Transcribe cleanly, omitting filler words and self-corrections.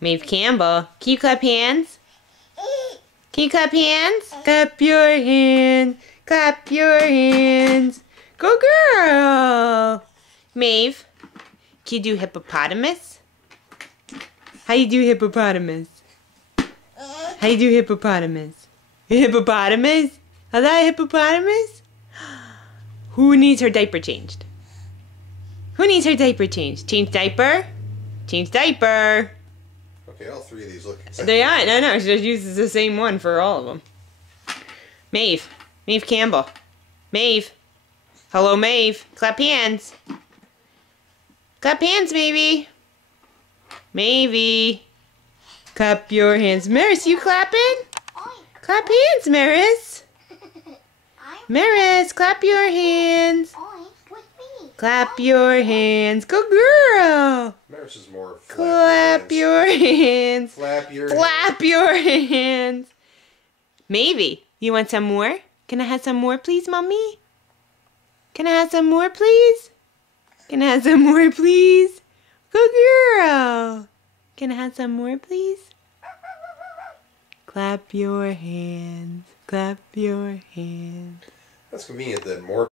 Maeve Campbell. Can you clap hands? Can you clap hands? Clap your hands. Clap your hands. Go girl. Maeve. Can you do hippopotamus? How you do hippopotamus? How you do hippopotamus? Hippopotamus? How's that hippopotamus? Who needs her diaper changed? Who needs her diaper changed? Change diaper? Change diaper. Okay, all three of these look exactly They aren't. No, she just uses the same one for all of them. Maeve. Maeve Campbell. Maeve. Hello, Maeve. Clap hands. Clap hands, maybe. Maybe. Clap your hands. Maris, you clapping? Clap hands, Maris. Maris, clap your hands. Clap your hands. Go girl. Maris is more Clap your hands. Flap your Flap your hands. Maybe. You want some more? Can I have some more, please, Mommy? Can I have some more, please? Can I have some more, please? Good girl. Can I have some more, please? Clap your hands. Clap your hands. That's convenient that more